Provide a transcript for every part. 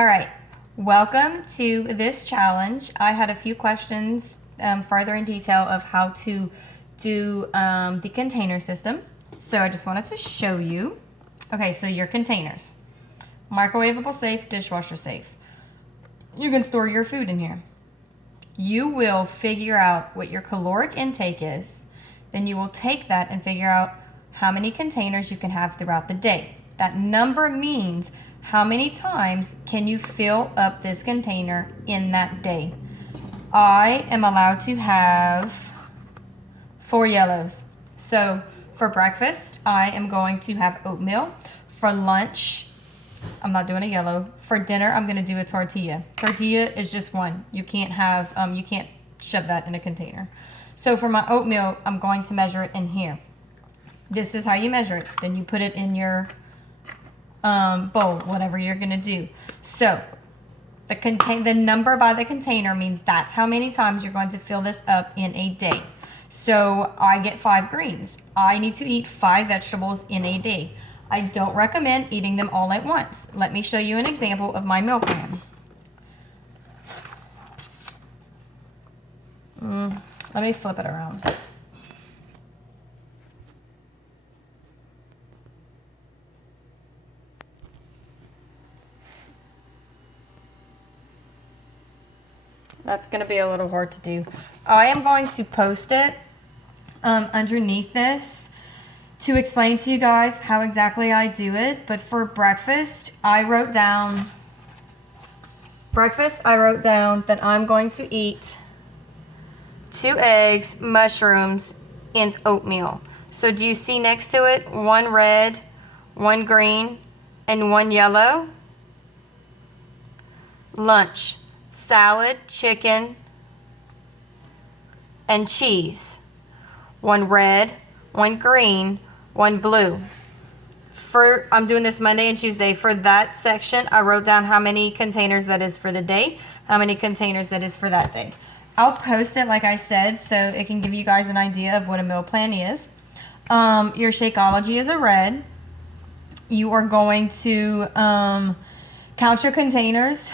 All right, welcome to this challenge. I had a few questions further in detail of how to do the container system. So I just wanted to show you. Okay, so your containers. Microwavable safe, dishwasher safe. You can store your food in here. You will figure out what your caloric intake is. Then you will take that and figure out how many containers you can have throughout the day. That number means how many times can you fill up this container in that day. I am allowed to have 4 yellows. So for breakfast, I am going to have oatmeal. For lunch, I'm not doing a yellow. For dinner, I'm going to do a tortilla. Tortilla is just one. You can't have, you can't shove that in a container. So for my oatmeal, I'm going to measure it in here. This is how you measure it. Then you put it in your bowl, whatever you're going to do. So the number by the container means that's how many times you're going to fill this up in a day. So I get 5 greens. I need to eat 5 vegetables in a day. I don't recommend eating them all at once. Let me show you an example of my meal plan. Let me flip it around. That's going to be a little hard to do. I am going to post it underneath this to explain to you guys how exactly I do it. But for breakfast, I wrote down that I'm going to eat 2 eggs, mushrooms, and oatmeal. So do you see next to it 1 red, 1 green, and 1 yellow? Lunch, salad, chicken, and cheese. 1 red, 1 green, 1 blue. I'm doing this Monday and Tuesday. For that section, I wrote down how many containers that is for the day, how many containers that is for that day. I'll post it like I said so it can give you guys an idea of what a meal plan is. Your Shakeology is a red. You are going to count your containers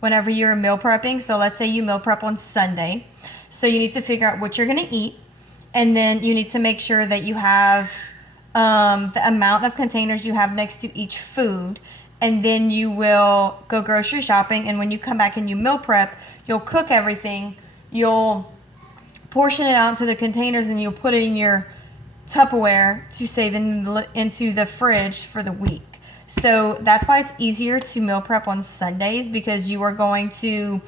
whenever you're meal prepping. So let's say you meal prep on Sunday. So you need to figure out what you're going to eat. And then you need to make sure that you have the amount of containers you have next to each food. And then you will go grocery shopping. And when you come back and you meal prep, you'll cook everything. You'll portion it out into the containers and you'll put it in your Tupperware to save into the fridge for the week. So that's why it's easier to meal prep on Sundays, because you are going to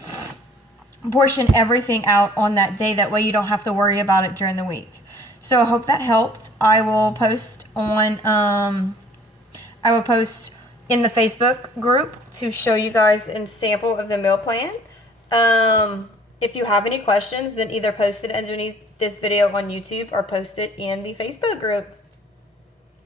portion everything out on that day. That way you don't have to worry about it during the week. So I hope that helped. I will post in the Facebook group to show you guys a sample of the meal plan. If you have any questions, then either post it underneath this video on YouTube or post it in the Facebook group.